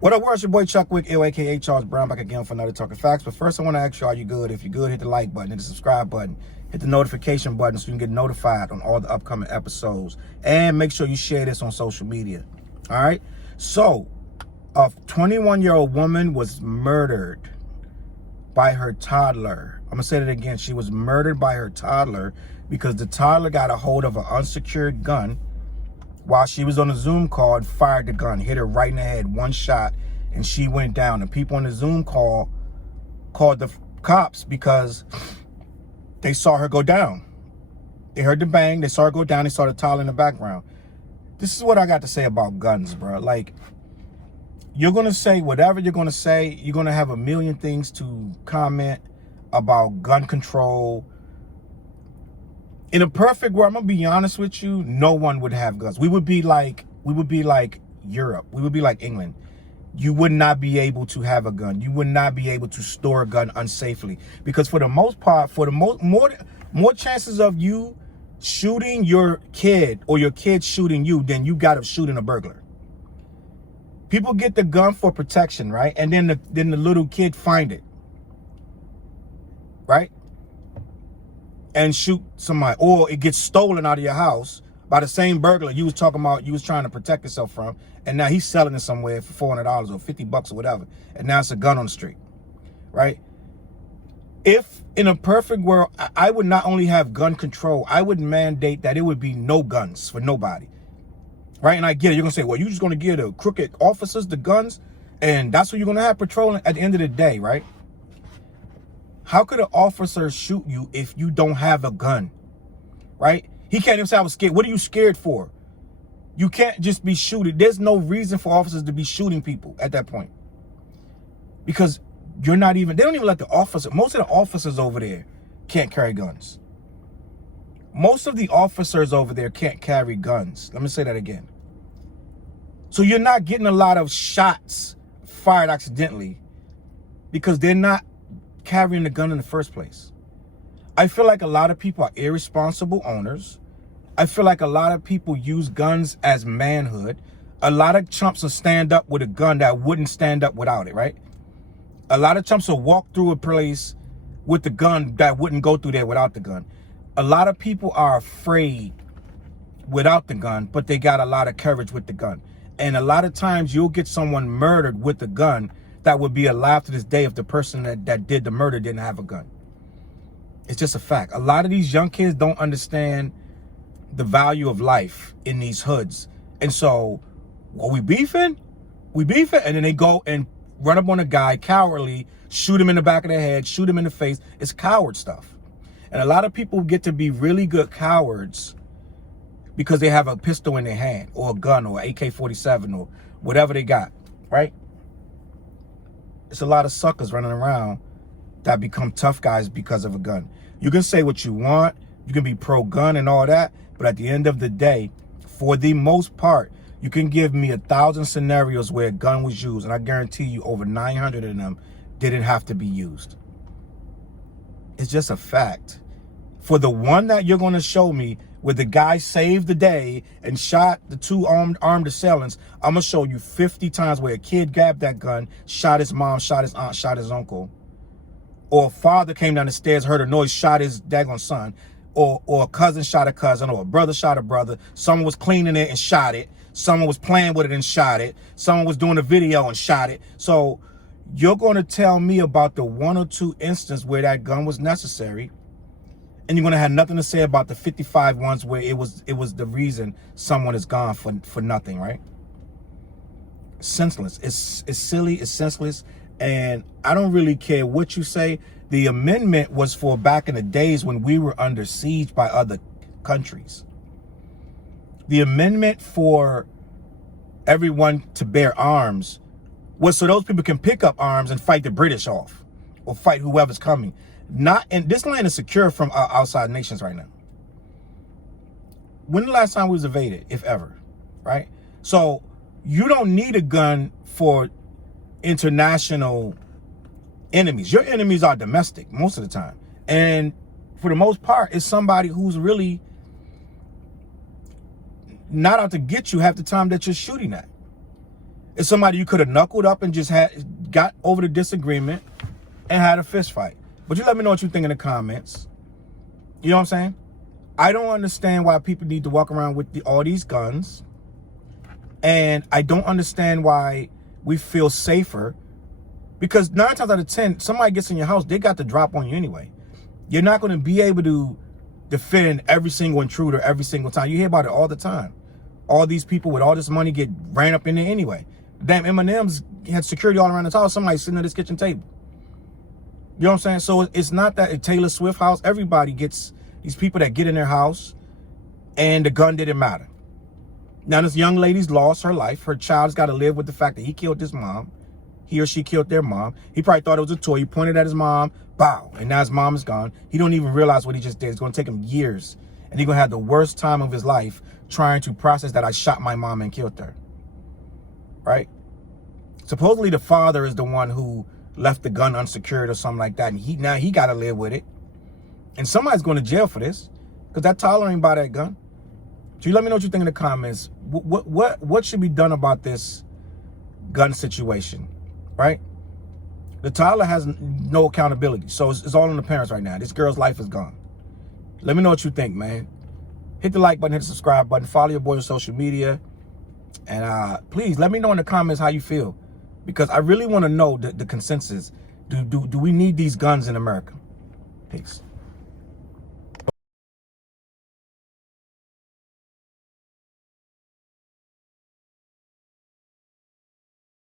What up, world? It's your boy Chuck Wick, aka Challz Brown, back again for another Talking Facts. But first, I want to ask you, are you good? If you're good, hit the like button, hit the subscribe button, hit the notification button so you can get notified on all the upcoming episodes. And make sure you share this on social media. All right? So, a 21-year-old woman was murdered by her toddler. I'm going to say that again. She was murdered by her toddler because the toddler got a hold of an unsecured gun while she was on a Zoom call and fired the gun, hit her right in the head, one shot, and she went down. And people on the Zoom call called the cops because they saw her go down. They heard the bang, they saw her go down, they saw the toddler in the background. This is what I got to say about guns, bro. Like, you're going to say whatever you're going to say. You're going to have a million things to comment about gun control. In a perfect world, I'm gonna be honest with you, no one would have guns. We would be like Europe. We would be like England. You would not be able to have a gun. You would not be able to store a gun unsafely, because for the most part, for the more chances of you shooting your kid or your kid shooting you than you got of shooting a burglar. People get the gun for protection, right? And then the little kid find it, right? And shoot somebody, or it gets stolen out of your house by the same burglar you was talking about, you was trying to protect yourself from, and now he's selling it somewhere for $400 or $50 or whatever, and now it's a gun on the street, right? If in a perfect world, I would not only have gun control, I would mandate that it would be no guns for nobody, right? And I get it, you're gonna say, well, you're just gonna give the crooked officers the guns, and that's what you're gonna have patrolling at the end of the day, right? How could an officer shoot you if you don't have a gun, right? He can't even say I was scared. What are you scared for? You can't just be shooting. There's no reason for officers to be shooting people at that point, because you're not even, they don't even let the officer, most of the officers over there can't carry guns. Most of the officers over there can't carry guns. Let me say that again. So you're not getting a lot of shots fired accidentally because they're not carrying the gun in the first place. I feel like a lot of people are irresponsible owners. I feel like a lot of people use guns as manhood. A lot of chumps will stand up with a gun that wouldn't stand up without it, right? A lot of chumps will walk through a place with the gun that wouldn't go through there without the gun. A lot of people are afraid without the gun, but they got a lot of courage with the gun. And a lot of times you'll get someone murdered with a gun that would be alive to this day if the person that did the murder didn't have a gun. It's just a fact. A lot of these young kids don't understand the value of life in these hoods. And so, well, we beefing? We beefing? And then they go and run up on a guy, cowardly, shoot him in the back of the head, shoot him in the face. It's coward stuff. And a lot of people get to be really good cowards because they have a pistol in their hand, or a gun, or AK-47, or whatever they got, right? It's a lot of suckers running around that become tough guys because of a gun. You can say what you want, you can be pro-gun and all that, but at the end of the day, for the most part, you can give me 1,000 scenarios where a gun was used, and I guarantee you over 900 of them didn't have to be used. It's just a fact. For the one that you're going to show me where the guy saved the day and shot the two armed assailants, I'm going to show you 50 times where a kid grabbed that gun, shot his mom, shot his aunt, shot his uncle. Or a father came down the stairs, heard a noise, shot his daggone son. Or a cousin shot a cousin, or a brother shot a brother. Someone was cleaning it and shot it. Someone was playing with it and shot it. Someone was doing a video and shot it. So you're going to tell me about the 1 or 2 instances where that gun was necessary, and you're going to have nothing to say about the 55 ones where it was the reason someone is gone for nothing, right? Senseless. It's silly, it's senseless, and I don't really care what you say. The amendment was for back in the days when we were under siege by other countries. The amendment for everyone to bear arms was so those people can pick up arms and fight the British off, or fight whoever's coming. Not in this land is secure from outside nations right now. When the last time we was invaded, if ever, right? So you don't need a gun for international enemies. Your enemies are domestic most of the time, and for the most part, it's somebody who's really not out to get you half the time that you're shooting at. It's somebody you could have knuckled up and just got over the disagreement and had a fist fight. But you let me know what you think in the comments. You know what I'm saying? I don't understand why people need to walk around with all these guns. And I don't understand why we feel safer. Because 9 times out of 10, somebody gets in your house, they got the drop on you anyway. You're not going to be able to defend every single intruder every single time. You hear about it all the time. All these people with all this money get ran up in there anyway. Damn, M&M's had security all around his house. Somebody sitting at his kitchen table. You know what I'm saying? So it's not that at Taylor Swift house, everybody gets these people that get in their house and the gun didn't matter. Now this young lady's lost her life. Her child's got to live with the fact that he killed his mom. He or she killed their mom. He probably thought it was a toy. He pointed at his mom, bow, and now his mom is gone. He don't even realize what he just did. It's going to take him years. And he's going to have the worst time of his life trying to process that I shot my mom and killed her. Right? Supposedly the father is the one who left the gun unsecured or something like that. And now he got to live with it. And somebody's going to jail for this. Because that Toddler ain't buy that gun. So you let me know what you think in the comments. What should be done about this gun situation? Right? The Toddler has no accountability. So it's all on the parents right now. This girl's life is gone. Let me know what you think, man. Hit the like button, hit the subscribe button, follow your boy on social media. And please let me know in the comments how you feel. Because I really want to know the consensus. Do we need these guns in America? Peace.